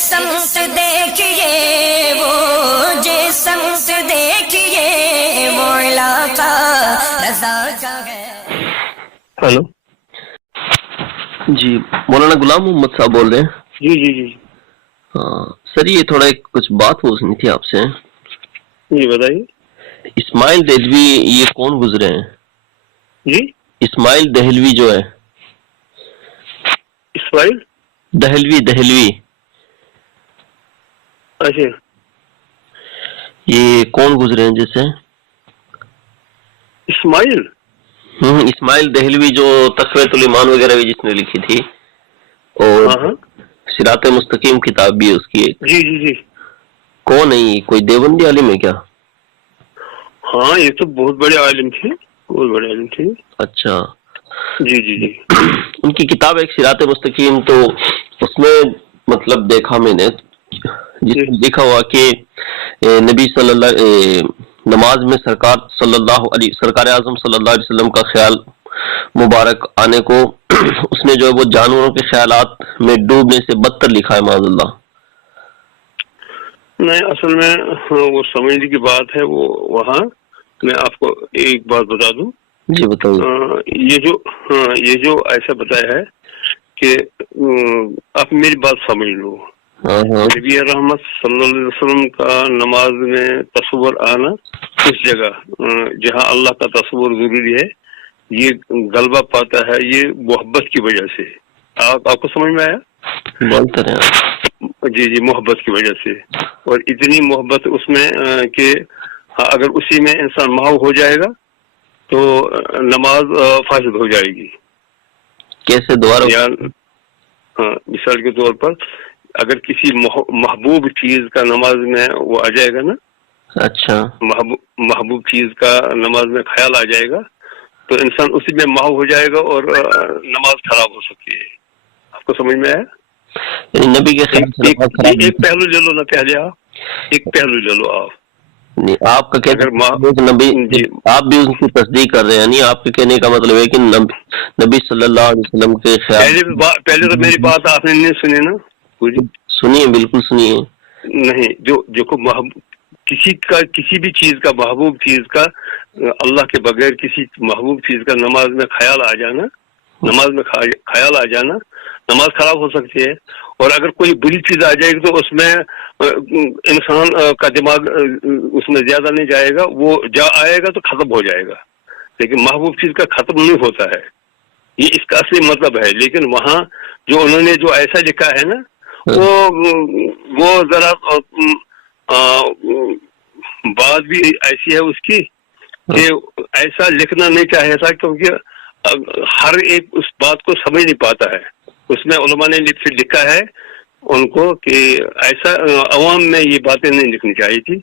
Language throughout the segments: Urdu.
سمت دیکھیے وہ جس سمت دیکھیے وہ علاقہ رضا کا ہے۔ ہلو جی مولانا غلام محمد صاحب بول رہے ہیں؟ جی جی جی ہاں سر، یہ تھوڑا کچھ بات پوچھنی تھی آپ سے۔ جی بتائیے۔ اسماعیل دہلوی یہ کون گزرے ہیں؟ جی اسماعیل دہلوی جو ہے، اسماعیل دہلوی اچھا یہ کون گزرے ہیں جیسے؟ اسماعیل اسماعیل دہلوی جو تقویۃ الایمان وغیرہ بھی جس نے لکھی تھی، اور ہاں ہاں صراط مستقیم کتاب بھی ہے اس کی ایک، جی جی جی کون ہے یہ؟ کوئی دیوبندی عالم ہے کیا؟ ہاں یہ تو بہت بڑے عالم تھے، بہت بڑے عالم تھے۔ اچھا، جی جی جی ان کی کتاب ایک صراط مستقیم، تو اس میں مطلب دیکھا میں نے جس میں لکھا ہوا کہ نبی صلی اللہ نماز میں سرکار اعظم صلی اللہ علیہ وسلم کا خیال مبارک آنے کو اس نے جو ہے وہ جانوروں کے خیالات میں ڈوبنے سے بدتر لکھا ہے معاذ اللہ۔ نہیں، اصل میں وہ سمجھنے کی بات ہے، وہ وہاں میں آپ کو ایک بات بتا دوں۔ جی بتائیے۔ یہ جو ایسا بتایا ہے کہ آپ میری بات سمجھ لو۔ نبی رحمت صلی اللہ علیہ وسلم کا نماز میں تصور آنا اس جگہ جہاں اللہ کا تصور ضروری ہے، یہ غلبہ پاتا ہے یہ محبت کی وجہ سے۔ آپ کو سمجھ میں آیا؟ بولتے رہے۔ جی جی، محبت کی وجہ سے، اور اتنی محبت اس میں کہ اگر اسی میں انسان محو ہو جائے گا تو نماز فاسد ہو جائے گی۔ کیسے دوبارہ؟ مثال کے طور پر اگر کسی محبوب چیز کا نماز میں وہ آ جائے گا نا، اچھا، محبوب چیز کا نماز میں خیال آ جائے گا تو انسان اسی میں محو ہو جائے گا اور نماز خراب ہو سکتی ہے۔ آپ کو سمجھ میں آیا؟ نبی کے خیال ایک پہلو لے لو نا، پہلے ایک پہلو لے لو آپ۔ آپ کا نبی، آپ بھی ان کی تصدیق کر رہے ہیں، یعنی آپ کے کہنے کا مطلب ہے کہ نبی صلی اللہ علیہ وسلم کے خیال۔ پہلے تو میری بات آپ نے نہیں سنی نا پوری؟ سنیے، بالکل سنیے۔ نہیں، جو کسی بھی چیز کا، محبوب چیز کا، اللہ کے بغیر کسی محبوب چیز کا نماز میں خیال آ جانا، نماز خراب ہو سکتی ہے۔ اور اگر کوئی بری چیز آ جائے گی تو اس میں انسان کا دماغ اس میں زیادہ نہیں جائے گا، وہ آئے گا تو ختم ہو جائے گا، لیکن محبوب چیز کا ختم نہیں ہوتا ہے، یہ اس کا اصلی مطلب ہے۔ لیکن وہاں جو انہوں نے جو ایسا لکھا ہے نا، وہ ذرا بات بھی ایسی ہے اس کی کہ ایسا لکھنا نہیں چاہیے تھا، کیونکہ ہر ایک اس بات کو سمجھ نہیں پاتا ہے۔ اس میں علماء نے لکھا ہے ان کو کہ ایسا عوام میں یہ باتیں نہیں لکھنی چاہیے تھی،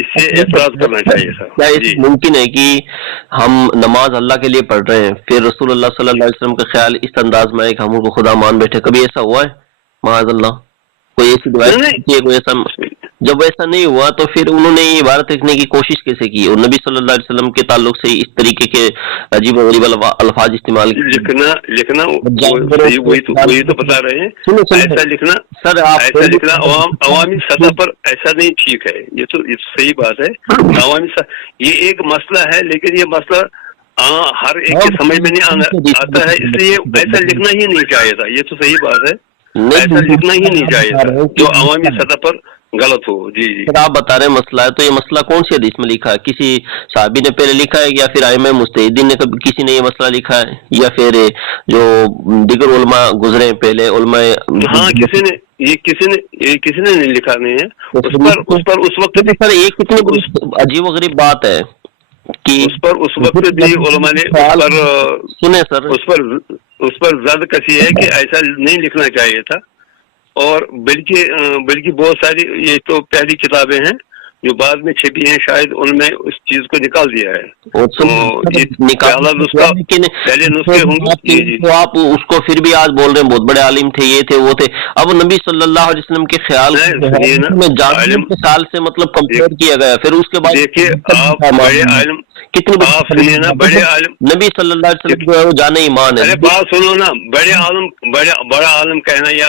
اس سے اعتراض کرنا چاہیے تھا۔ کیا یہ ممکن ہے کہ ہم نماز اللہ کے لیے پڑھ رہے ہیں، پھر رسول اللہ صلی اللہ علیہ وسلم کا خیال اس انداز میں ہے کہ ہم ان کو خدا مان بیٹھے؟ کبھی ایسا ہوا ہے معاذ اللہ؟ کوئی ایسی روایت؟ جب ایسا نہیں ہوا تو پھر انہوں نے یہ عبارت لکھنے کی کوشش کیسے کی، اور نبی صلی اللہ علیہ وسلم کے تعلق سے اس طریقے کے عجیب و غریب الفاظ استعمال لکھنا وہی تو بتا رہے ہیں۔ ایسا لکھنا سر، ایسا لکھنا عوامی سطح پر ایسا نہیں ٹھیک ہے، یہ تو صحیح بات ہے۔ عوامی یہ ایک مسئلہ ہے، لیکن یہ مسئلہ ہر ایک کے سمجھ میں نہیں آتا ہے، اس لیے ایسا لکھنا ہی نہیں چاہیے تھا۔ یہ تو صحیح بات ہے، ایسا لکھنا ہی نہیں چاہیے تھا جو عوامی سطح پر غلط ہو۔ جی جی، آپ بتا رہے ہیں مسئلہ ہے، تو یہ مسئلہ کون سی حدیث میں لکھا ہے؟ کسی صحابی نے پہلے لکھا ہے، یا پھر ائمہ مجتہدین نے کسی نے یہ مسئلہ لکھا ہے، یا پھر جو دیگر علماء گزرے ہیں پہلے علماء؟ ہاں، کسی نے نہیں لکھا نہیں ہے اس پر اس وقت۔ سر یہ کتنی عجیب و غریب بات ہے کہ اس وقت بھی علماء نے سنے سر، اس پر زد کسی ہے کہ ایسا نہیں لکھنا چاہیے تھا، اور بلکہ بہت ساری یہ تو پہلی کتابیں ہیں جو بعد میں چھپی ہیں، شاید ان میں اس چیز کو نکال دیا ہے۔ پہلے نسخے ہوں گے تو آپ اس کو پھر بھی آج بول رہے ہیں بہت بڑے عالم تھے، یہ تھے وہ تھے۔ اب نبی صلی اللہ علیہ وسلم کے خیال میں جاننے کے سال سے مطلب کمپیئر کیا گیا، پھر اس کے بعد دیکھیے آپ بڑے عالم، کتنی آپ سنیے نا، بڑے عالم نبی صلی اللہ علیہ وسلم جو ہے وہ جانے ایمان ہے۔ بات سنو نا، بڑا عالم کہنا یا